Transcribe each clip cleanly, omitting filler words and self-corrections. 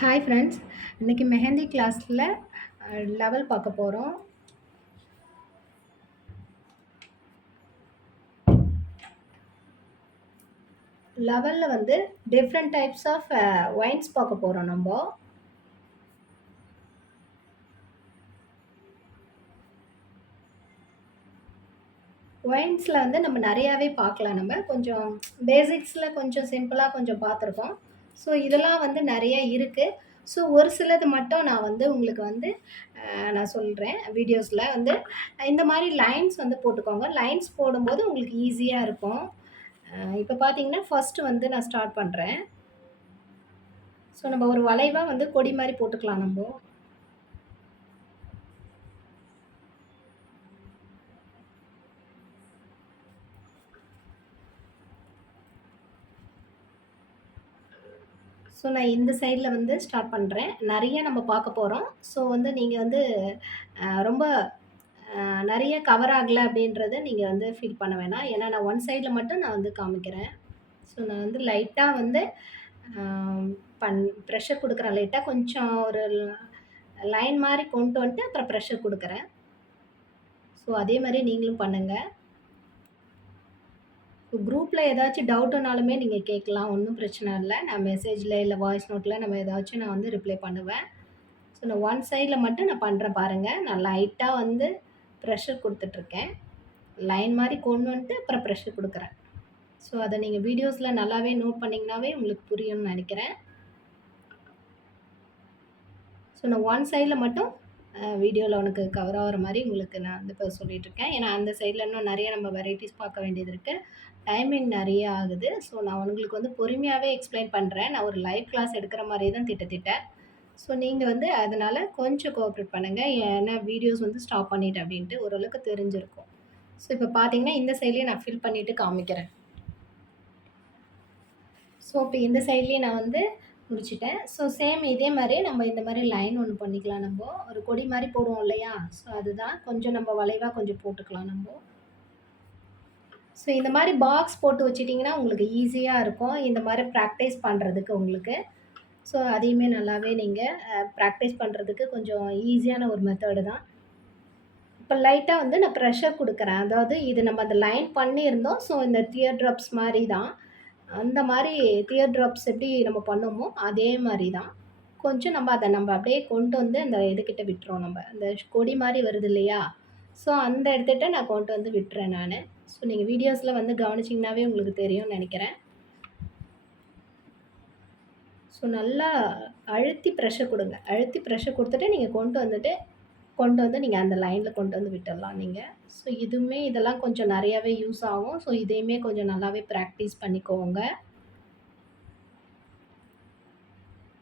Hi friends. இன்னைக்கு மெஹந்தி கிளாஸில் level பார்க்க போகிறோம். லெவலில் வந்து டிஃப்ரெண்ட் டைப்ஸ் ஆஃப் ஒயின்ஸ் பார்க்க போகிறோம் நம்ம. ஒயின்ஸில் வந்து நம்ம நிறையாவே பார்க்கலாம். நம்ம கொஞ்சம் பேசிக்ஸில் கொஞ்சம் சிம்பிளாக கொஞ்சம் பார்த்துருக்கோம். ஸோ இதெல்லாம் வந்து நிறைய இருக்குது. ஸோ ஒரு சிலது மட்டும் நான் வந்து உங்களுக்கு வந்து நான் சொல்கிறேன். வீடியோஸில் வந்து இந்த மாதிரி லைன்ஸ் வந்து போட்டுக்கோங்க. லைன்ஸ் போடும்போது உங்களுக்கு ஈஸியாக இருக்கும். இப்போ பார்த்தீங்கன்னா ஃபர்ஸ்ட்டு வந்து நான் ஸ்டார்ட் பண்ணுறேன். ஸோ நம்ம ஒரு வளைவா வந்து கொடி மாரி போட்டுக்கலாம் நம்ப. ஸோ நான் இந்த சைடில வந்து ஸ்டார்ட் பண்றேன். நெறைய நம்ம பார்க்க போறோம். ஸோ வந்து நீங்க வந்து ரொம்ப நெறைய கவர் ஆகல அப்படின்றத நீங்க வந்து ஃபீல் பண்ண வேணாம். ஏன்னா நான் ஒன் சைட்ல மட்டும் நான் வந்து காமிக்கிறேன். ஸோ நான் வந்து லைட்டா வந்து அ பண் ப்ரெஷர் குடுக்குறேன். லைட்டா கொஞ்சம் ஒரு லைன் மாரி கொண்டு வந்துட்டு அப்புறம் ப்ரெஷர் குடுக்குறேன். ஸோ அதே மாரி நீங்களும் பண்ணுங்க. குரூப்ல ஏதாச்சும் டவுட்டுனாலுமே நீங்க கேட்கலாம். ஒண்ணும் பிரச்சனை இல்ல. நான் மெசேஜ்ல இல்ல வாய்ஸ் நோட்ல நம்ம ஏதாச்சும் நான் வந்து ரிப்ளை பண்ணுவேன். ஸோ நான் ஒன் சைட்ல மட்டும் நான் பண்றேன் பாருங்க. நான் லைட்டா வந்து ப்ரெஷர் குடுத்துட்டுருக்கேன். லைன் மாரி கொண்டு வந்துட்டு அப்புறம் ப்ரெஷர் குடுக்குறேன். ஸோ அத நீங்க வீடியோஸ்ல நல்லாவே நோட் பண்ணீங்கனாவே உங்களுக்கு புரியும்னு நெனைக்கிறேன். ஸோ நான் ஒன் சைட்ல மட்டும் வீடியோல உனக்கு கவர் ஆகுற மாரி உங்களுக்கு நான் வந்து இப்ப சொல்லிட்டுருக்கேன். ஏன்னா அந்த சைட்ல இன்னும் நெறைய நம்ம வெரைட்டீஸ் பார்க்க வேண்டியது இருக்கு. டைமிங் நெறைய ஆகுது. ஸோ நான் உங்களுக்கு வந்து பொறுமையாவே எக்ஸ்ப்ளைன் பண்றேன். நான் ஒரு லைவ் கிளாஸ் எடுக்கிற மாரியே தான் திட்டத்திட்ட. ஸோ நீங்க வந்து அதனால கொஞ்சம் கோஆப்ரேட் பண்ணுங்க. ஏன்னா வீடியோஸ் வந்து ஸ்டாப் பண்ணிட்டேன் அப்டின்ட்டு ஓரளவுக்கு தெரிஞ்சிருக்கும். ஸோ இப்ப பார்த்தீங்கன்னா, இந்த சைட்லயே நான் ஃபில் பண்ணிட்டு காமிக்கிறேன். ஸோ இப்ப இந்த சைட்லயே நான் வந்து முடிச்சுட்டேன். ஸோ சேம் இதே மாரி நம்ம இந்த மாரி லைன் ஒண்ணு பண்ணிக்கலாம் நம்போ. ஒரு கொடி மாரி போடுவோம் இல்லையா? ஸோ அதுதான். கொஞ்சம் நம்ம வளைவா கொஞ்சம் போட்டுக்கலாம் நம்போ. ஸோ இந்த மாரி பாக்ஸ் போட்டு வச்சுட்டீங்கன்னா, உங்களுக்கு ஈஸியா இருக்கும். இந்த மாரி பிராக்டிஸ் பண்றதுக்கு உங்களுக்கு. ஸோ அதையுமே நல்லாவே நீங்க பிராக்டிஸ் பண்றதுக்கு கொஞ்சம் ஈஸியான ஒரு மெத்தடு தான். இப்ப லைட்டா வந்து நான் ப்ரெஷர் குடுக்குறேன். அதாவது இது நம்ம அந்த லைன் பண்ணியிருந்தோம். ஸோ இந்த டியர் ட்ராப்ஸ் மாரி தான். அந்த மாரி டியர் ட்ராப்ஸ் எப்படி நம்ம பண்ணுவோமோ, அதே மாரி தான். கொஞ்சம் நம்ம அப்படியே கொண்டு வந்து அந்த இதுகிட்ட விட்டுறோம் நம்ப. அந்த கொடி மாரி வருது இல்லையா? ஸோ அந்த இடத்துட்ட நான் கொண்டு வந்து விட்டுறேன் நானு. ஸோ நீங்க வீடியோஸ்ல வந்து கவனிச்சீங்கனாவே உங்களுக்கு தெரியும்னு நெனைக்கிறேன். ஸோ நல்லா அழுத்தி ப்ரெஷர் குடுங்க. அழுத்தி ப்ரெஷர் குடுத்துட்டு நீங்க கொண்டு வந்து நீங்க அந்த லைன்ல கொண்டு வந்து விட்டுறலாம் நீங்க. ஸோ இதுவுமே இதெல்லாம் கொஞ்சம் நெறையாவே யூஸ் ஆகும். ஸோ இதையுமே கொஞ்சம் நல்லாவே பிராக்டிஸ் பண்ணிக்கோங்க.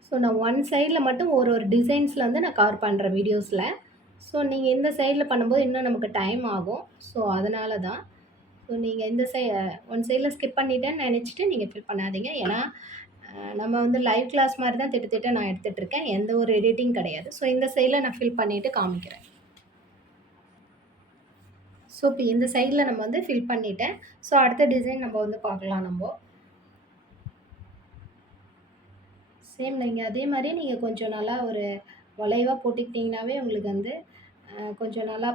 ஸோ நான் ஒன் சைட்ல மட்டும் ஒரு டிசைன்ஸ்ல வந்து நான் கவர் பண்றேன் வீடியோஸ்ல. ஸோ நீங்க இந்த சைட்ல பண்ணும்போது இன்னும் நமக்கு டைம் ஆகும். ஸோ அதனால தான். ஸோ நீங்க இந்த ஒன் சைட்ல ஸ்கிப் பண்ணிட்டேன்னு நெனச்சுட்டு நீங்க ஃபீல் பண்ணாதீங்க. ஏன்னா, நம்ம வந்து லைவ் கிளாஸ் மாரி தான் திட்ட நான் எடுத்துட்டுருக்கேன். எந்த ஒரு எடிட்டிங் கிடையாது. ஸோ இந்த சைட்ல நான் ஃபில் பண்ணிட்டு காமிக்கிறேன். ஸோ இப்ப இந்த சைட்ல நம்ம வந்து ஃபில் பண்ணிட்டேன். ஸோ அடுத்த டிசைன் நம்ம வந்து பார்க்கலாம் நம்போ. சேம் நீங்க அதே மாரி நீங்க கொஞ்சம் நல்லா ஒரு வளைவா போட்டுக்கிட்டீங்கனாவே உங்களுக்கு வந்து கொஞ்சம் நல்லா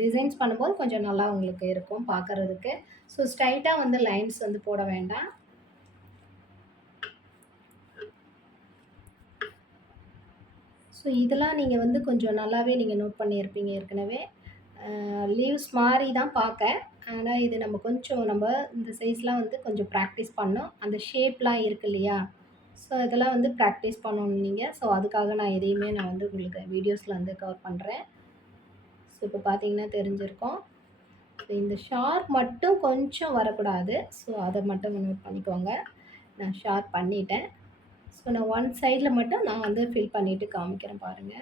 டிசைன்ஸ் பண்ணும்போது கொஞ்சம் நல்லா உங்களுக்கு இருக்கும் பார்க்கறதுக்கு. ஸோ ஸ்ட்ரைட்டா வந்து லைன்ஸ் வந்து போட வேண்டாம். ஸோ இதெல்லாம் நீங்க வந்து கொஞ்சம் நல்லாவே நீங்க நோட் பண்ணியிருப்பீங்க ஏற்கனவே. லீவ்ஸ் மாரி தான் பார்க்க. ஆனா இது நம்ம இந்த சைஸ்லாம் வந்து கொஞ்சம் பிராக்டிஸ் பண்ணோம். அந்த ஷேப்லாம் இருக்கு இல்லையா? ஸோ இதெல்லாம் வந்து பிராக்டிஸ் பண்ணணும் நீங்க. ஸோ அதுக்காக நான் இதையுமே நான் வந்து உங்களுக்கு வீடியோஸ்ல வந்து கவர் பண்றேன். ஸோ இப்ப பார்த்தீங்கன்னா தெரிஞ்சிருக்கும். ஸோ இந்த ஷார்ப் மட்டும் கொஞ்சம் வரக்கூடாது. ஸோ அத மட்டும் நோட் பண்ணிக்கோங்க. நான் ஷார்ப் பண்ணிட்டேன். ஸோ நான் ஒன் சைட்ல மட்டும் நான் வந்து ஃபில் பண்ணிட்டு காமிக்கிறேன் பாருங்க.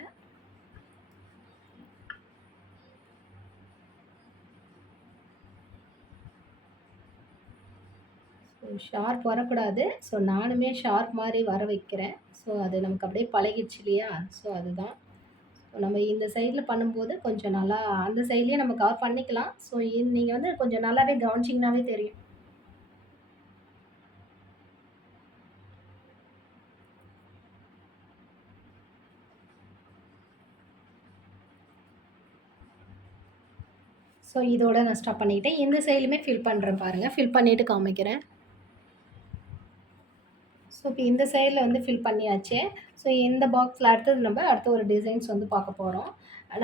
ஸோ ஷார்ப் வரக்கூடாது. ஸோ நானுமே ஷார்ப் மாரி வர வைக்கிறேன். ஸோ அது நமக்கு அப்படியே பழகிடுச்சு இல்லையா? ஸோ அதுதான். நம்ம இந்த சைட்ல பண்ணும்போது கொஞ்சம் நல்லா அந்த சைட்லயே நம்ம கவர் பண்ணிக்கலாம். ஸோ நீங்க வந்து கொஞ்சம் நல்லாவே கவனிச்சீங்கனாவே தெரியும். ஸோ இதோட நான் ஸ்டாப் பண்ணிக்கிட்டேன். இந்த சைட்லையுமே ஃபில் பண்ணுறேன் பாருங்கள். ஃபில் பண்ணிவிட்டு காமிக்கிறேன். ஸோ இப்போ இந்த சைடில் வந்து ஃபில் பண்ணியாச்சு. ஸோ இந்த பாக்ஸில் அடுத்தது நம்ம அடுத்த ஒரு டிசைன்ஸ் வந்து பார்க்க போகிறோம்.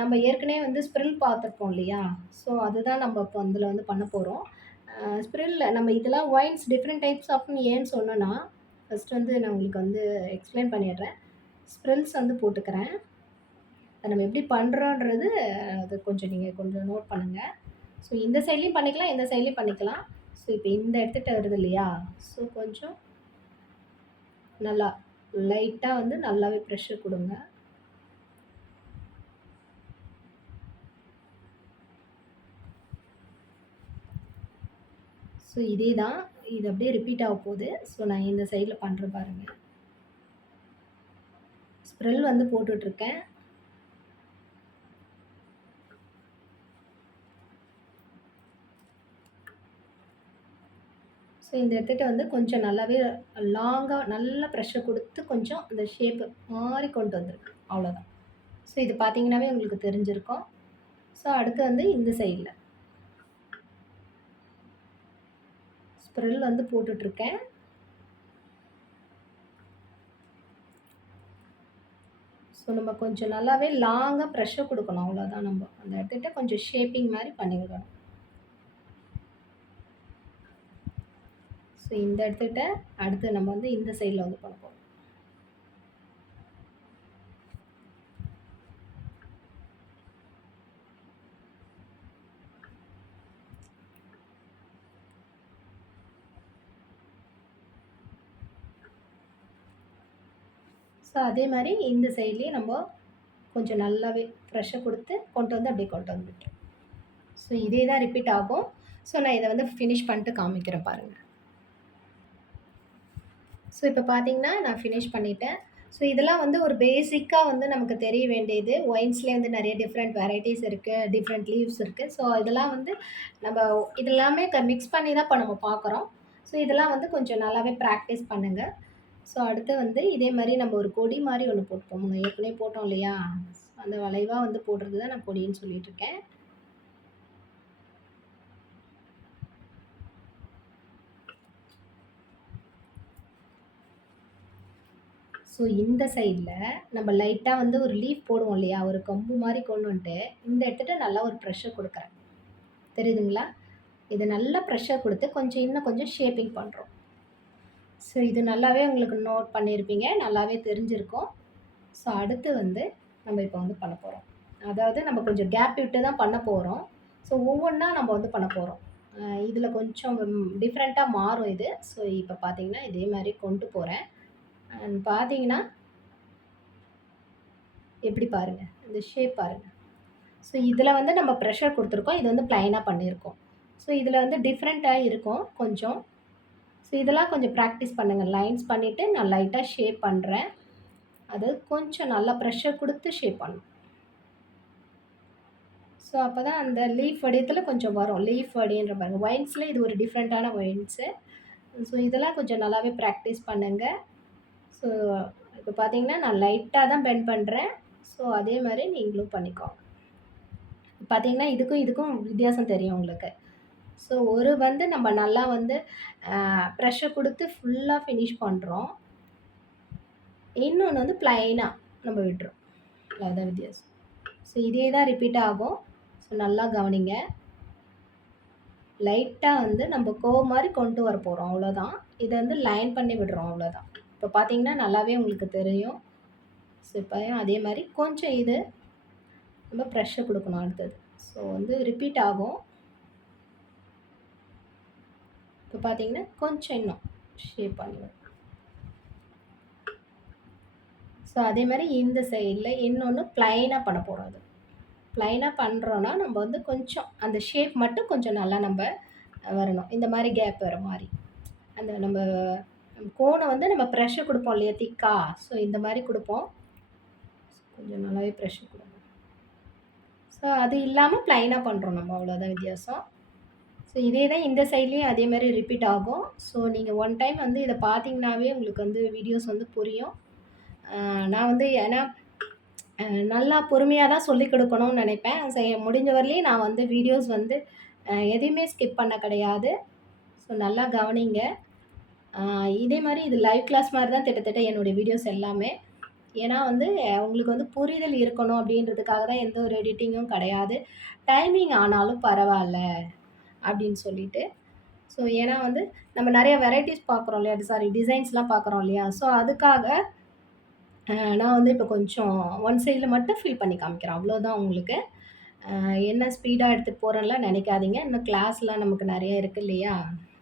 நம்ம ஏற்கனவே வந்து ஸ்ப்ரில் பார்த்துருப்போம் இல்லையா? ஸோ அதுதான் நம்ம இப்போ அதில் வந்து பண்ண போகிறோம். ஸ்ப்ரில் நம்ம இதெல்லாம் ஒயின்ஸ் டிஃப்ரெண்ட் டைப்ஸ் ஆஃப்னு ஏன்னு சொன்னேன்னா, ஃபஸ்ட் வந்து நான் உங்களுக்கு வந்து எக்ஸ்பிளைன் பண்ணிடுறேன். ஸ்ப்ரில்ஸ் வந்து போட்டுக்கிறேன். அதை நம்ம எப்படி பண்ணுறோன்றது அது கொஞ்சம் நீங்கள் கொஞ்சம் நோட் பண்ணுங்கள். ஸோ இந்த சைட்லேயும் பண்ணிக்கலாம், இந்த சைட்லேயும் பண்ணிக்கலாம். ஸோ இப்போ இந்த எடுத்துகிட்டு வருது இல்லையா? ஸோ கொஞ்சம் நல்லா லைட்டாக வந்து நல்லாவே ப்ரெஷர் கொடுங்க. ஸோ இதே தான் இது அப்படியே ரிப்பீட் ஆக போகுது. ஸோ நான் இந்த சைடில் பண்ணுறேன் பாருங்கள். ஸ்ப்ரெல் வந்து போட்டுட்ருக்கேன். ஸோ இந்த இடத்துட்ட வந்து கொஞ்சம் நல்லாவே லாங்காக நல்லா ப்ரெஷர் கொடுத்து கொஞ்சம் அந்த ஷேப்பு மாதிரி கொண்டு வந்துருக்கு. அவ்வளோதான். ஸோ இது பார்த்தீங்கன்னாவே உங்களுக்கு தெரிஞ்சிருக்கும். ஸோ அடுத்து வந்து இந்த சைடில் ஸ்ப்ரெல் வந்து போட்டுட்ருக்கேன். ஸோ நம்ம கொஞ்சம் நல்லாவே லாங்காக ப்ரெஷர் கொடுக்கணும். அவ்வளோதான். நம்ம அந்த இடத்துட்ட கொஞ்சம் ஷேப்பிங் மாதிரி பண்ணி விடணும். ஸோ இந்த இடத்துட்ட அடுத்து நம்ம வந்து இந்த சைடில் வந்து பண்ண போகிறோம். ஸோ அதே மாதிரி இந்த சைட்லேயும் நம்ம கொஞ்சம் நல்லாவே ப்ரெஷர் கொடுத்து கொண்டு வந்து அப்படியே கொண்டு வந்துவிட்டோம். ஸோ இதே தான் ரிப்பீட் ஆகும். ஸோ நான் இதை வந்து ஃபினிஷ் பண்ணிட்டு காமிக்கிறேன் பாருங்கள். ஸோ இப்போ பார்த்தீங்கன்னா நான் ஃபினிஷ் பண்ணிட்டேன். ஸோ இதெல்லாம் வந்து ஒரு பேசிக்காக வந்து நமக்கு தெரிய வேண்டியது. ஒயின்ஸ்லேயே வந்து நிறைய டிஃப்ரெண்ட் வெரைட்டிஸ் இருக்குது, டிஃப்ரெண்ட் லீவ்ஸ் இருக்குது. ஸோ இதெல்லாம் வந்து நம்ம இதெல்லாமே மிக்ஸ் பண்ணி தான் இப்போ நம்ம பார்க்குறோம். ஸோ இதெல்லாம் வந்து கொஞ்சம் நல்லாவே ப்ராக்டிஸ் பண்ணுங்கள். ஸோ அடுத்து வந்து இதே மாதிரி நம்ம ஒரு கொடி மாதிரி ஒன்று போட்டுப்போம். ஏற்கனவே போட்டோம் இல்லையா? அந்த வளைவாக வந்து போடுறது தான் நான் கொடின்னு சொல்லிகிட்ருக்கேன். ஸோ இந்த சைடில் நம்ம லைட்டாக வந்து ஒரு லீஃப் போடுவோம் இல்லையா? ஒரு கம்பு மாதிரி கொண்டு வந்துட்டு இந்த இடத்துட்ட நல்லா ஒரு ப்ரெஷர் கொடுக்குறேன். தெரியுதுங்களா? இது நல்லா ப்ரெஷர் கொடுத்து கொஞ்சம் இன்னும் கொஞ்சம் ஷேப்பிங் பண்ணுறோம். ஸோ இது நல்லாவே உங்களுக்கு நோட் பண்ணியிருப்பீங்க. நல்லாவே தெரிஞ்சிருக்கும். ஸோ அடுத்து வந்து நம்ம இப்போ வந்து பண்ண போகிறோம். அதாவது நம்ம கொஞ்சம் கேப் விட்டு தான் பண்ண போகிறோம். ஸோ ஒவ்வொன்றா நம்ம வந்து பண்ண போகிறோம். இதில் கொஞ்சம் டிஃப்ரெண்ட்டாக மாறும் இது. ஸோ இப்போ பார்த்தீங்கன்னா இதே மாதிரி கொண்டு போகிறேன். அண்ட் பார்த்தீங்கன்னா எப்படி பாருங்கள், இந்த ஷேப் பாருங்கள். ஸோ இதில் வந்து நம்ம ப்ரெஷர் கொடுத்துருக்கோம். இது வந்து ப்ளைனாக பண்ணியிருக்கோம். ஸோ இதில் வந்து டிஃப்ரெண்ட்டாக இருக்கும் கொஞ்சம். ஸோ இதெல்லாம் கொஞ்சம் ப்ராக்டிஸ் பண்ணுங்கள். லைன்ஸ் பண்ணிவிட்டு நான் லைட்டாக ஷேப் பண்ணுறேன். அது கொஞ்சம் நல்லா ப்ரெஷர் கொடுத்து ஷேப் பண்ணணும். ஸோ அப்போ தான் அந்த லீஃப் வடிவத்தில் கொஞ்சம் வரும். லீஃப் வடின்ற பாருங்க. ஒயின்ஸில் இது ஒரு டிஃப்ரெண்ட்டான ஒயின்ஸு. ஸோ இதெல்லாம் கொஞ்சம் நல்லாவே ப்ராக்டிஸ் பண்ணுங்கள். ஸோ இப்போ பார்த்தீங்கன்னா நான் லைட்டாக தான் பெண்ட் பண்ணுறேன். ஸோ அதே மாதிரி நீங்களும் பண்ணிக்கோங்க. பார்த்தீங்கன்னா இதுக்கும் இதுக்கும் வித்தியாசம் தெரியும் உங்களுக்கு. ஸோ ஒரு வந்து நம்ம நல்லா வந்து ப்ரெஷர் கொடுத்து ஃபுல்லாக ஃபினிஷ் பண்ணுறோம். இன்னொன்று வந்து ப்ளைனாக நம்ம விட்டுறோம். அதான் வித்தியாசம். ஸோ இதே தான் ரிப்பீட் ஆகும். ஸோ நல்லா கவனிங்க. லைட்டாக வந்து நம்ம மாதிரி கொண்டு வர போகிறோம். அவ்வளோதான். இதை வந்து லைன் பண்ணி விடுறோம். அவ்வளோதான். இப்போ பார்த்தீங்கன்னா நல்லாவே உங்களுக்கு தெரியும். ஸோ இப்போயும் அதே மாதிரி கொஞ்சம் இது நம்ம ப்ரெஷர் கொடுக்கணும் அடுத்தது. ஸோ வந்து ரிப்பீட் ஆகும். இப்போ பார்த்தீங்கன்னா கொஞ்சம் இன்னும் ஷேப் பண்ணிவிடும். ஸோ அதே மாதிரி இந்த சைடில் இன்னொன்று ப்ளைனாக பண்ண போகிறோம். அது ப்ளைனாக பண்ணுறோன்னா நம்ம வந்து கொஞ்சம் அந்த ஷேப் மட்டும் கொஞ்சம் நல்லா நம்ம வரணும். இந்த மாதிரி கேப் வர மாதிரி அந்த நம்ம கோனை வந்து நம்ம ப்ரெஷர் கொடுப்போம் இல்லையா திக்கா? ஸோ இந்த மாதிரி கொடுப்போம். கொஞ்சம் நல்லாவே ப்ரெஷர் கொடுங்க. ஸோ அது இல்லாமல் ப்ளைனாக பண்ணுறோம் நம்ம. அவ்வளோதான் வித்தியாசம். ஸோ இதே தான் இந்த சைட்லேயும் அதே மாதிரி ரிப்பீட் ஆகும். ஸோ நீங்கள் ஒன் டைம் வந்து இதை பார்த்தீங்கன்னாவே உங்களுக்கு வந்து வீடியோஸ் வந்து புரியும். நான் வந்து ஏன்னா நல்லா பொறுமையா தான் சொல்லிக் குடுக்கணும்னு நெனைப்பேன். முடிஞ்ச வரையிலும் நான் வந்து வீடியோஸ் வந்து எதையுமே ஸ்கிப் பண்ண கிடையாது. ஸோ நல்லா கவனிங்க. அ இதே மாரி இது லைவ் கிளாஸ் மாரி தான் கிட்டத்தட்ட என்னுடைய வீடியோஸ் எல்லாமே. ஏன்னா வந்து உங்களுக்கு வந்து புரிதல் இருக்கணும் அப்டின்றதுக்காக தான் எந்த ஒரு எடிட்டிங்கும் கிடையாது. டைமிங் ஆனாலும் பரவால்ல அப்டின்னு சொல்லிட்டு. ஸோ ஏன்னா வந்து நம்ம நெறைய வெரைட்டீஸ் பார்க்குறோம் இல்லையா? சாரி டிசைன்ஸ்லாம் பார்க்குறோம் இல்லையா? ஸோ அதுக்காக நான் வந்து இப்போ கொஞ்சம் ஒன் சைட்ல மட்டும் ஃபில் பண்ணி காமிக்கிறேன். அவ்வளோதான் உங்களுக்கு. என்ன ஸ்பீடா எடுத்துட்டு போறேன்லாம் நெனைக்காதீங்க. இன்னும் கிளாஸ்லாம் நமக்கு நெறைய இருக்கு இல்லையா?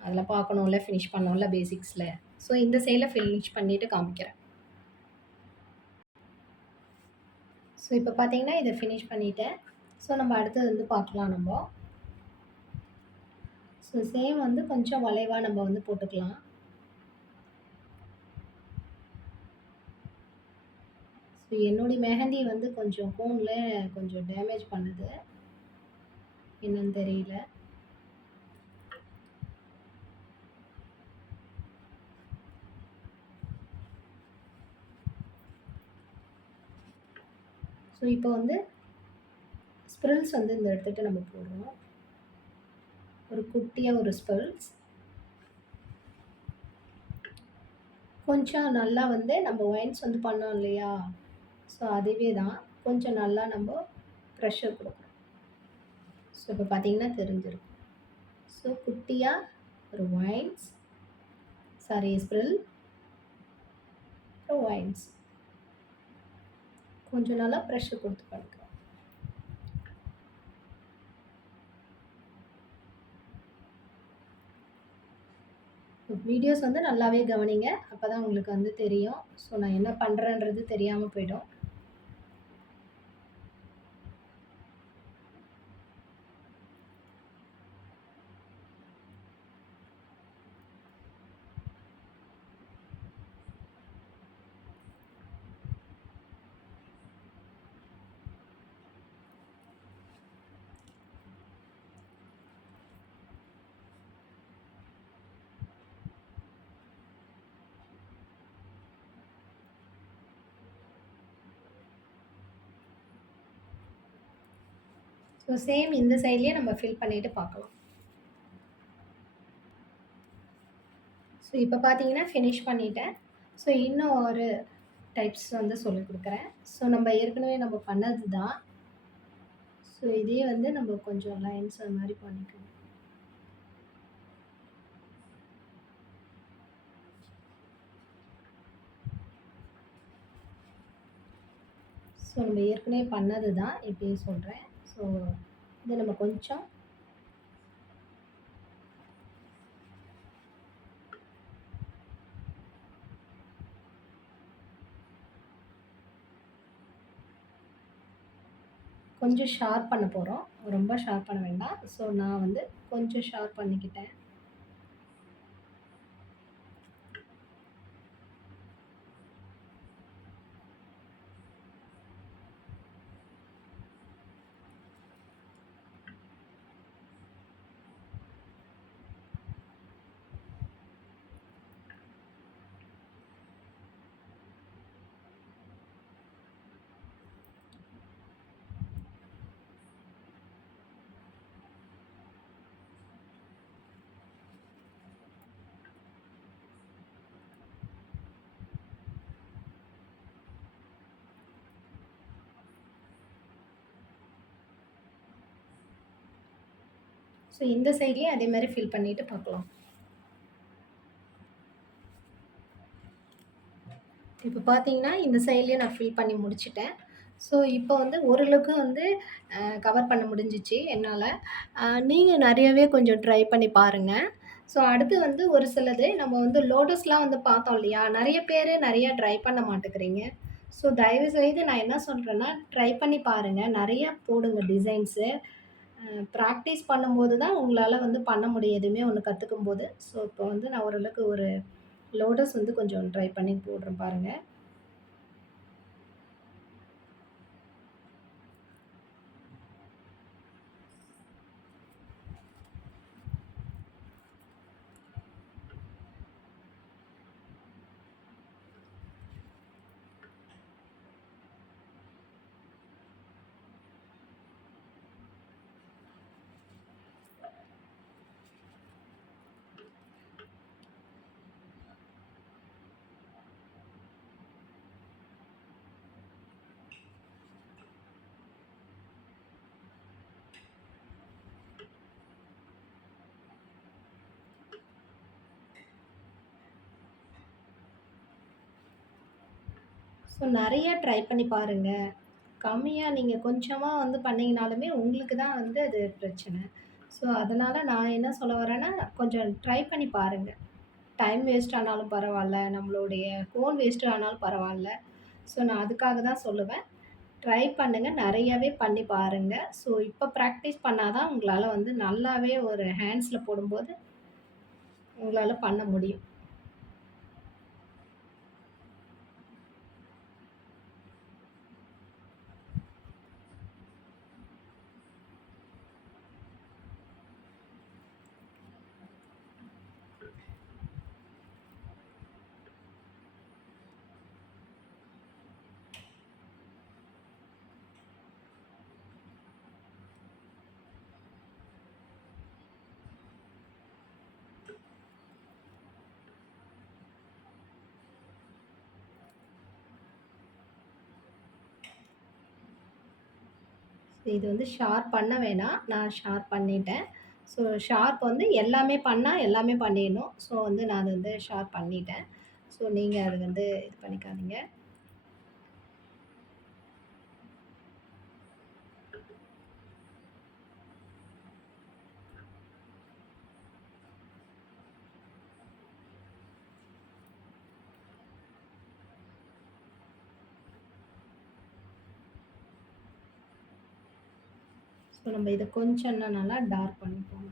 அதெல்லாம் பார்க்கணும்ல, ஃபினிஷ் பண்ணணும்ல பேசிக்ஸ்ல. ஸோ இந்த சைட்ல ஃபினிஷ் பண்ணிட்டு காமிக்கிறேன். ஸோ இப்போ பார்த்தீங்கன்னா, இத ஃபினிஷ் பண்ணிட்டேன். ஸோ நம்ம அடுத்தது வந்து பார்க்கலாம் நம்ப. ஸோ சேம் வந்து கொஞ்சம் வளைவா நம்ம வந்து போட்டுக்கலாம். ஸோ என்னுடைய மெஹந்தி வந்து கொஞ்சம் கோன்ல கொஞ்சம் டேமேஜ் பண்ணுது. என்னன்னு தெரியல. ஸோ இப்போ வந்து ஸ்ப்ரில்ஸ் வந்து இந்த எடுத்துட்டு நம்ம போடுறோம். ஒரு குட்டியா ஒரு ஸ்ப்ரில்ஸ். கொஞ்சம் நல்லா வந்து நம்ம ஒயின்ஸ் வந்து பண்ணோம் இல்லையா? ஸோ அதுவே தான். கொஞ்சம் நல்லா நம்ப ப்ரெஷர் குடுக்கணும். ஸோ இப்போ பார்த்தீங்கன்னா தெரிஞ்சிருக்கும். ஸோ குட்டியா ஒரு ஒயின்ஸ் சாரி ஸ்ப்ரில் அப்புறம் ஒயின்ஸ். கொஞ்சம் நல்லா ப்ரெஷர் குடுத்து பண்ணுங்க. வீடியோஸ் வந்து நல்லாவே கவனிங்க. அப்பதான் உங்களுக்கு வந்து தெரியும். ஸோ நான் என்ன பண்றேன்றது தெரியாம போயிடும். ஸோ சேம் இந்த சைட்லயே நம்ம ஃபில் பண்ணிட்டு பார்க்கலாம். ஸோ இப்போ பார்த்தீங்கன்னா ஃபினிஷ் பண்ணிட்டேன். ஸோ இன்னும் ஒரு டைப்ஸ் வந்து சொல்லிக் குடுக்குறேன். ஸோ நம்ம ஏற்கனவே நம்ம பண்ணது தான். ஸோ இதே வந்து நம்ம கொஞ்சம் லைன்ஸ் அது மாரி பண்ணிக்கணும். ஸோ நம்ம ஏற்கனவே பண்ணது தான். இப்பயே சொல்றேன். ஸோ இத நம்ம கொஞ்சம் கொஞ்சம் ஷார்ப் பண்ண போறோம். ரொம்ப ஷார்ப் பண்ண வேண்டாம். ஸோ நான் வந்து கொஞ்சம் ஷார்ப் பண்ணிக்கிட்டேன். ஸோ இந்த சைட்லயும் அதே மாரி ஃபில் பண்ணிட்டு பார்க்கலாம். இப்போ பார்த்தீங்கன்னா, இந்த சைட்லயும் நான் ஃபில் பண்ணி முடிச்சுட்டேன். ஸோ இப்போ வந்து ஓரளவுக்கு வந்து கவர் பண்ண முடிஞ்சுச்சு என்னால. நீங்க நெறையவே கொஞ்சம் ட்ரை பண்ணி பாருங்க. ஸோ அடுத்து வந்து ஒரு சிலது நம்ம வந்து லோட்டஸ்லாம் வந்து பார்த்தோம் இல்லையா? நெறைய பேரு நெறைய ட்ரை பண்ண மாட்டேங்கிறீங்க. ஸோ தயவுசெய்து நான் என்ன சொல்றேன்னா, ட்ரை பண்ணி பாருங்க. நெறைய போடுங்க டிசைன்ஸு. ப்ராக்டிஸ் பண்ணும்போது தான் உங்களால வந்து பண்ண முடியும். எதுவுமே ஒண்ணு கத்துக்கும்போது. ஸோ இப்போ வந்து நான் ஓரளவுக்கு ஒரு லோட்டஸ் வந்து கொஞ்சம் ட்ரை பண்ணி போடுறேன் பாருங்க. ஸோ நெறைய ட்ரை பண்ணி பாருங்க. கம்மியா நீங்க கொஞ்சமா வந்து பண்ணீங்கனாலுமே உங்களுக்கு தான் வந்து அது பிரச்சனை. ஸோ அதனால நான் என்ன சொல்ல வரேன்னா, கொஞ்சம் ட்ரை பண்ணி பாருங்க. டைம் வேஸ்ட் ஆனாலும் பரவால்ல, நம்மளுடைய ஃபோன் வேஸ்ட் ஆனாலும் பரவால்ல. ஸோ நான் அதுக்காக தான் சொல்லுவேன். ட்ரை பண்ணுங்க. நெறையாவே பண்ணி பாருங்க. ஸோ இப்ப பிராக்டிஸ் பண்ணா தான் உங்களால வந்து நல்லாவே ஒரு ஹேண்ட்ஸ்ல போடும்போது உங்களால பண்ண முடியும். இது வந்து ஷார்ப் பண்ண வேணாம். நான் ஷார்ப் பண்ணிட்டேன். ஸோ ஷார்ப் வந்து எல்லாமே பண்ணா எல்லாமே பண்ணிடணும். ஸோ வந்து நான் அத வந்து ஷார்ப் பண்ணிட்டேன். ஸோ நீங்க அத வந்து இது பண்ணிக்காதீங்க. ஸோ நம்ம இத கொஞ்சம் இன்னும் நல்லா டார்க் பண்ணிப்போம்.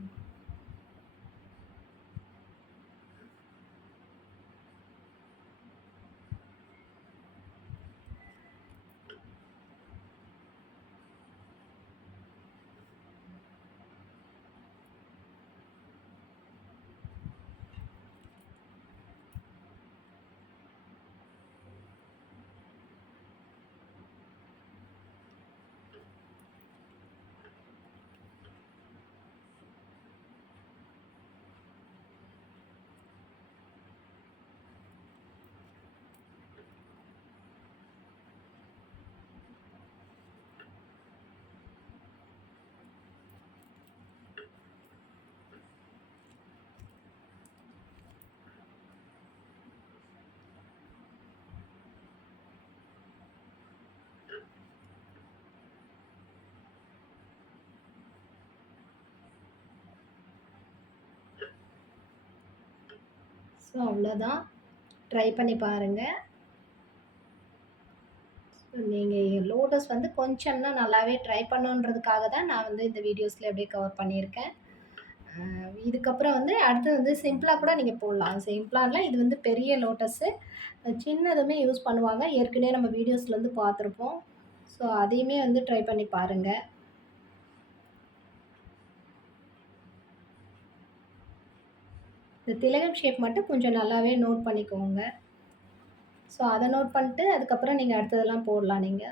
ஸோ அவ்வளோதான். ட்ரை பண்ணி பாருங்க. நீங்க லோட்டஸ் வந்து கொஞ்சம் இன்னும் நல்லாவே ட்ரை பண்ணணுன்றதுக்காக தான் நான் வந்து இந்த வீடியோஸ்ல அப்படியே கவர் பண்ணியிருக்கேன். இதுக்கப்புறம் வந்து அடுத்து வந்து சிம்பிளா கூட நீங்க போடலாம். சிம்பிளாலாம் இது வந்து பெரிய லோட்டஸு. சின்னதுமே யூஸ் பண்ணுவாங்க. ஏற்கனவே நம்ம வீடியோஸ்ல வந்து பார்த்துருப்போம். ஸோ அதையுமே வந்து ட்ரை பண்ணி பாருங்க. இந்த திலகம் ஷேப் மட்டும் கொஞ்சம் நல்லாவே நோட் பண்ணிக்கோங்க. ஸோ அத நோட் பண்ணிட்டு அதுக்கப்புறம் நீங்க அடுத்ததெல்லாம் போடலாம் நீங்க.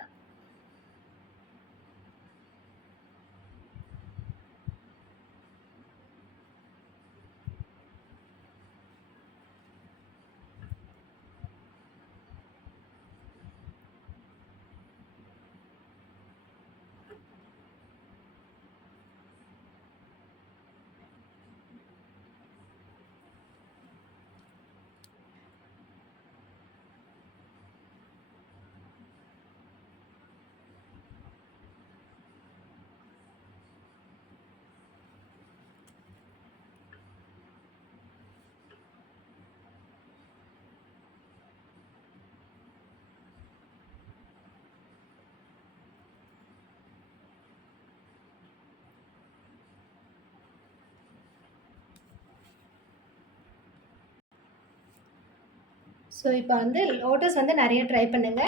ஸோ இப்போ வந்து லோட்டஸ் வந்து நெறைய ட்ரை பண்ணுங்க.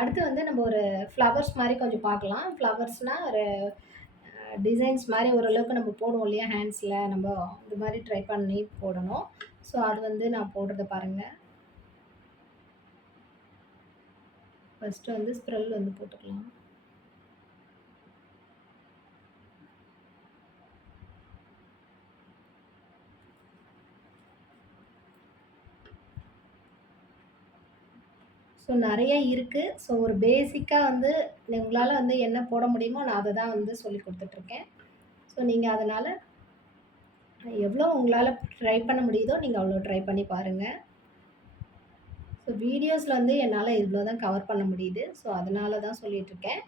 அடுத்து வந்து நம்ம ஒரு ஃப்ளவர்ஸ் மாரி கொஞ்சம் பார்க்கலாம். ஃப்ளவர்ஸ்னா ஒரு டிசைன்ஸ் மாரி ஓரளவுக்கு நம்ம போடுவோம் இல்லையா? ஹேண்ட்ஸ்ல நம்ப இது மாரி ட்ரை பண்ணி போடணும். ஸோ அது வந்து நான் போடுறத பாருங்க. ஃபர்ஸ்ட்டு வந்து ஸ்ப்ரெல் வந்து போட்டுக்கலாம். ஸோ நெறைய இருக்கு. ஸோ ஒரு பேசிக்கா வந்து உங்களால வந்து என்ன போட முடியுமோ நான் அத தான் வந்து சொல்லிக் குடுத்துட்டுருக்கேன். ஸோ நீங்க அதனால எவ்வளோ உங்களால ட்ரை பண்ண முடியுதோ நீங்க அவ்வளோ ட்ரை பண்ணி பாருங்க. ஸோ வீடியோஸில் வந்து என்னால் இவ்வளோ தான் கவர் பண்ண முடியுது. ஸோ அதனால தான் சொல்லிகிட்ருக்கேன்.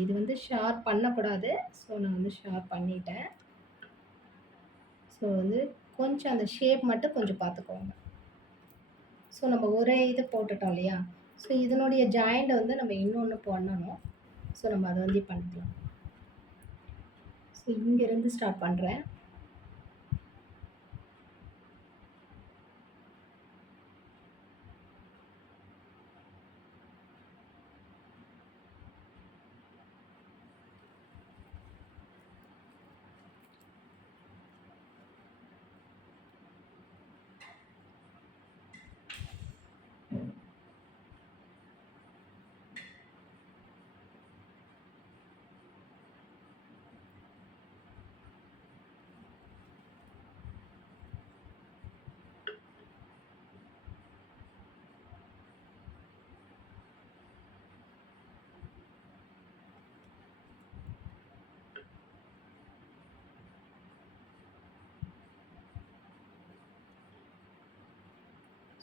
இது வந்து ஷார்ப் பண்ணக்கூடாது. ஸோ நான் வந்து ஷார்ப் பண்ணிட்டேன். ஸோ வந்து கொஞ்சம் அந்த ஷேப் மட்டும் கொஞ்சம் பார்த்துக்கோங்க. ஸோ நம்ம ஒரே இது போட்டுட்டோம் இல்லையா? ஸோ இதனுடைய ஜாயிண்ட்ட வந்து நம்ம இன்னொன்னு பண்ணணும். ஸோ நம்ம அத வந்து பண்ணிக்கலாம். ஸோ இங்கேருந்து ஸ்டார்ட் பண்றேன்.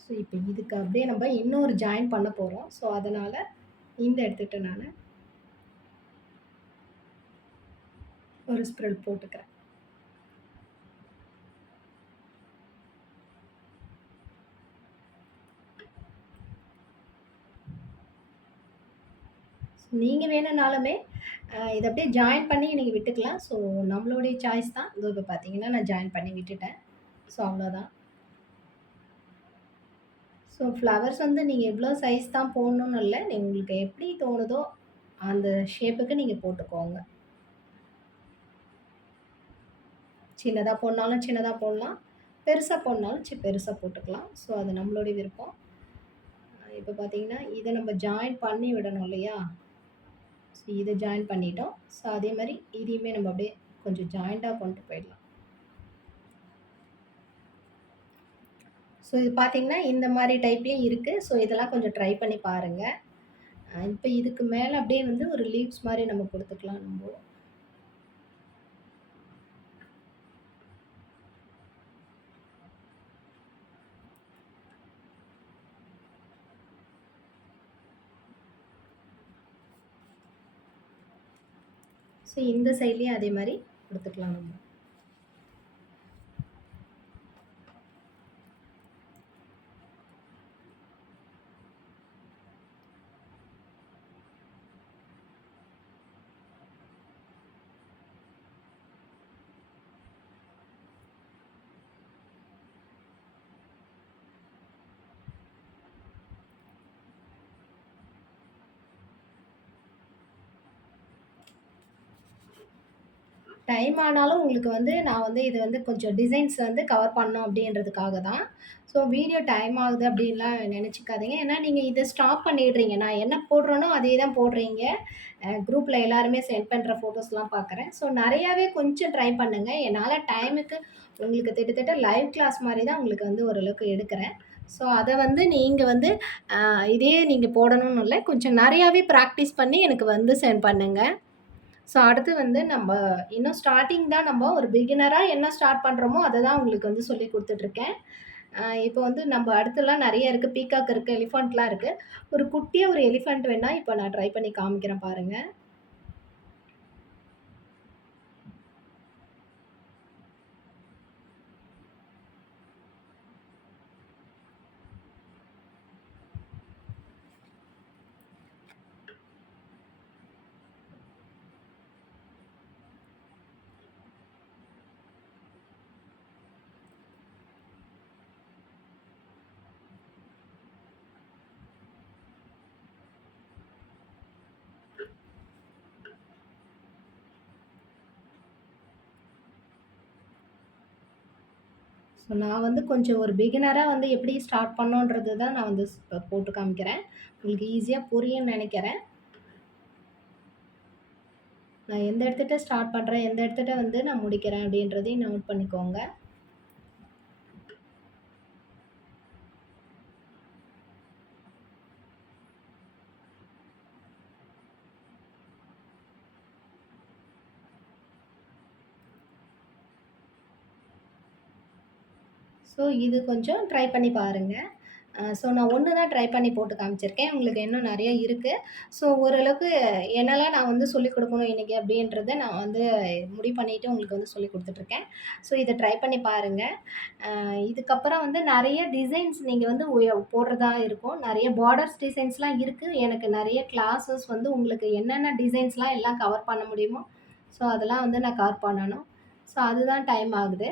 ஸோ இப்போ இதுக்கு அப்படியே நம்ம இன்னொரு ஜாயின் பண்ண போறோம். ஸோ அதனால இந்த எடுத்துட்டு நானு ஒரு ஸ்ப்ரெட் போட்டுக்கிறேன். நீங்க வேணும்னாலுமே இத அப்படியே ஜாயின் பண்ணி நீங்க விட்டுக்கலாம். ஸோ நம்மளுடைய சாய்ஸ் தான். இதோ இப்ப பார்த்தீங்கன்னா, நான் ஜாயின் பண்ணி விட்டுட்டேன். ஸோ அவ்வளோதான். ஸோ ஃப்ளவர்ஸ் வந்து நீங்க எவ்வளோ சைஸ் தான் போடணும்னு இல்ல. உங்களுக்கு எப்படி தோணுதோ, அந்த ஷேப்புக்கு நீங்க போட்டுக்கோங்க. சின்னதா போடனாலும் சின்னதா போடலாம். பெருசா போடனாலும் பெருசா போட்டுக்கலாம். ஸோ அது நம்மளுடைய விருப்பம். இப்ப பார்த்தீங்கன்னா, இத நம்ம ஜாயின் பண்ணி விடணும் இல்லையா? ஸோ இத ஜாயின் பண்ணிட்டோம். ஸோ அதே மாரி இதையுமே நம்ம அப்படியே கொஞ்சம் ஜாயிண்ட்டா கொண்டு போயிடலாம். ஸோ இது பார்த்தீங்கன்னா, இந்த மாரி டைப்லயும் இருக்கு. ஸோ இதெல்லாம் கொஞ்சம் ட்ரை பண்ணி பாருங்க. இப்ப இதுக்கு மேல அப்படியே வந்து ஒரு லீவ்ஸ் மாரி நம்ம குடுத்துக்கலாம் நம்போ. ஸோ இந்த சைட்லயும் அதே மாரி குடுத்துக்கலாம் நம்ம. டைம் ஆனாலும் உங்களுக்கு வந்து நான் வந்து இது வந்து கொஞ்சம் டிசைன்ஸ் வந்து கவர் பண்ணணும் அப்படின்றதுக்காக தான். ஸோ வீடியோ டைம் ஆகுது அப்படின்லாம் நெனச்சுக்காதீங்க. ஏன்னா நீங்க இத ஸ்டாப் பண்ணிடுறீங்க. நான் என்ன போடுறேனோ அதே தான் போடுறீங்க. குரூப்ல எல்லாருமே சென்ட் பண்ற ஃபோட்டோஸ்லாம் பார்க்குறேன். ஸோ நெறையாவே கொஞ்சம் ட்ரை பண்ணுங்க. என்னால டைமுக்கு உங்களுக்கு கிட்டத்தட்ட லைவ் கிளாஸ் மாரி தான் உங்களுக்கு வந்து ஓரளவுக்கு எடுக்கிறேன். ஸோ அத வந்து நீங்க வந்து இதே நீங்க போடணும்னு இல்ல. கொஞ்சம் நெறையாவே பிராக்டிஸ் பண்ணி எனக்கு வந்து சென்ட் பண்ணுங்க. ஸோ அடுத்து வந்து நம்ப இன்னும் ஸ்டார்ட்டிங் தான் நம்ம ஒரு பிகினரா என்ன ஸ்டார்ட் பண்றோமோ, அத தான் உங்களுக்கு வந்து சொல்லிக் குடுத்துட்டுருக்கேன். இப்போ வந்து நம்ப அடுத்துலாம் நெறைய இருக்கு. பீகாக் இருக்கு, எலிஃபண்ட்லாம் இருக்கு. ஒரு குட்டியா ஒரு எலிஃபண்ட் வேணா இப்ப நான் ட்ரை பண்ணி காமிக்கிறேன் பாருங்க. ஸோ நான் வந்து கொஞ்சம் ஒரு பிகினரா வந்து எப்படி ஸ்டார்ட் பண்ணணுன்றது தான் நான் வந்து போட்டு காமிக்கிறேன். உங்களுக்கு ஈஸியா புரியும்னு நெனைக்கிறேன். நான் எந்த இடத்துட்ட ஸ்டார்ட் பண்றேன், எந்த இடத்துட்ட வந்து நான் முடிக்கிறேன் அப்படின்றதையும் நோட் பண்ணிக்கோங்க. ஸோ இது கொஞ்சம் ட்ரை பண்ணி பாருங்க. ஸோ நான் 1 தான் ட்ரை பண்ணி போட்டு காமிச்சிருக்கேன். உங்களுக்கு இன்னும் நெறைய இருக்கு. ஸோ ஓரளவுக்கு என்னலாம் நான் வந்து சொல்லிக் குடுக்கணும் இன்னைக்கு அப்படின்றத நான் வந்து முடிவு பண்ணிட்டு உங்களுக்கு வந்து சொல்லிக் குடுத்துட்டுருக்கேன். ஸோ இத ட்ரை பண்ணி பாருங்க. இதுக்கப்புறம் வந்து நெறைய டிசைன்ஸ் நீங்க வந்து போடுறதா இருக்கும். நெறைய பார்டர்ஸ் டிசைன்ஸ்லாம் இருக்கு. எனக்கு நெறைய கிளாஸஸ் வந்து உங்களுக்கு என்னென்ன டிசைன்ஸ்லாம் எல்லாம் கவர் பண்ண முடியுமோ, ஸோ அதெல்லாம் வந்து நான் கவர் பண்ணணும். ஸோ அதுதான் டைம் ஆகுது.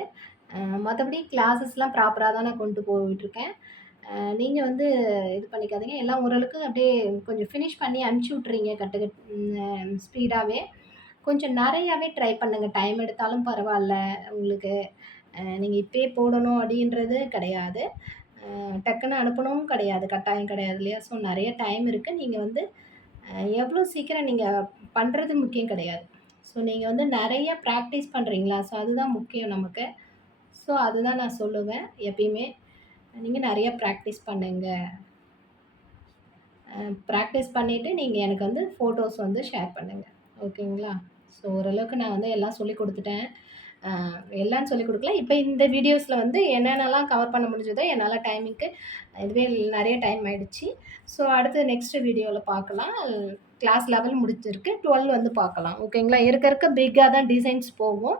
மத்தபடி கிளாஸஸ்லாம் ப்ராப்பரா தான் நான் கொண்டு போயிட்டுருக்கேன். நீங்க வந்து இது பண்ணிக்காதீங்க. எல்லாம் ஓரளவுக்கு அப்படியே கொஞ்சம் ஃபினிஷ் பண்ணி அனுப்பிச்சு விட்டுறீங்க ஸ்பீடாவே. கொஞ்சம் நெறையாவே ட்ரை பண்ணுங்க. டைம் எடுத்தாலும் பரவால்ல உங்களுக்கு. நீங்க இப்பயே போடணும் அப்படின்றது கிடையாது. டக்குன்னு அனுப்பணும்னு கிடையாது. கட்டாயம் கிடையாது இல்லையா? ஸோ நெறைய டைம் இருக்கு. நீங்க வந்து எவ்வளோ சீக்கிரம் நீங்க பண்றது முக்கியம் கிடையாது. ஸோ நீங்க வந்து நெறைய பிராக்டிஸ் பண்றீங்களா? ஸோ அதுதான் முக்கியம் நமக்கு. ஸோ அதுதான் நான் சொல்லுவேன் எப்பயுமே. நீங்க நெறைய பிராக்டிஸ் பண்ணுங்க. பிராக்டிஸ் பண்ணிட்டு நீங்க எனக்கு வந்து ஃபோட்டோஸ் வந்து ஷேர் பண்ணுங்க. ஓகேங்களா? ஸோ ஓரளவுக்கு நான் வந்து எல்லாம் சொல்லிக் குடுத்துட்டேன். அ எல்லாம்ன்னு சொல்லிக் குடுக்கல. இப்ப இந்த வீடியோஸ்ல வந்து என்னென்னலாம் கவர் பண்ண முடிஞ்சதோ என்னால டைமிங்க்கு இதுவே நெறைய டைம் ஆயிடுச்சு. ஸோ அடுத்து நெக்ஸ்ட் வீடியோல பார்க்கலாம். கிளாஸ் லெவல் முடிஞ்சிருக்கு. 12 வந்து பார்க்கலாம். ஓகேங்களா? இருக்க இருக்க பிக்கா தான் டிசைன்ஸ் போகும்.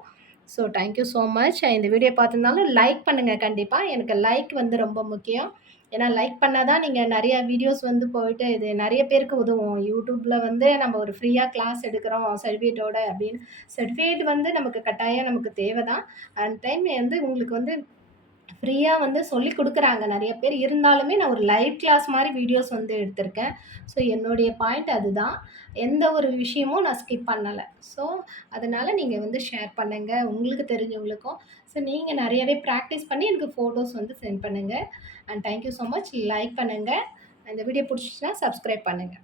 So thank you so much. இந்த வீடியோ பார்த்திருந்தாலும் லைக் பண்ணுங்க கண்டிப்பா. எனக்கு லைக் வந்து ரொம்ப முக்கியம். ஏன்னா லைக் பண்ணா தான் நீங்க நெறைய வீடியோஸ் வந்து போயிட்டு இது நெறைய பேருக்கு உதவும். YouTubeல வந்து நம்ம ஒரு ஃப்ரீயா கிளாஸ் எடுக்கிறோம் சர்டிஃபிகேட்டோட அப்படின்னு. சர்டிஃபிகேட் வந்து நமக்கு கட்டாயம் நமக்கு தேவ தான். அந்த டைம் வந்து உங்களுக்கு வந்து ஃப்ரீயா வந்து சொல்லிக் குடுக்குறாங்க நெறைய பேர். இருந்தாலுமே நான் ஒரு லைவ் கிளாஸ் மாரி வீடியோஸ் வந்து எடுத்திருக்கேன். ஸோ என்னுடைய பாயிண்ட் அதுதான். எந்த ஒரு விஷயமும் நான் ஸ்கிப் பண்ணல. ஸோ அதனால நீங்க வந்து ஷேர் பண்ணுங்க. உங்களுக்கு தெரிஞ்சவங்களுக்கும். ஸோ நீங்க நெறையவே பிராக்டிஸ் பண்ணி எனக்கு ஃபோட்டோஸ் வந்து சென்ட் பண்ணுங்க. And thank you so much. Like பண்ணுங்க. இந்த வீடியோ புடிச்சுச்சுன்னா சப்ஸ்கிரைப் பண்ணுங்க.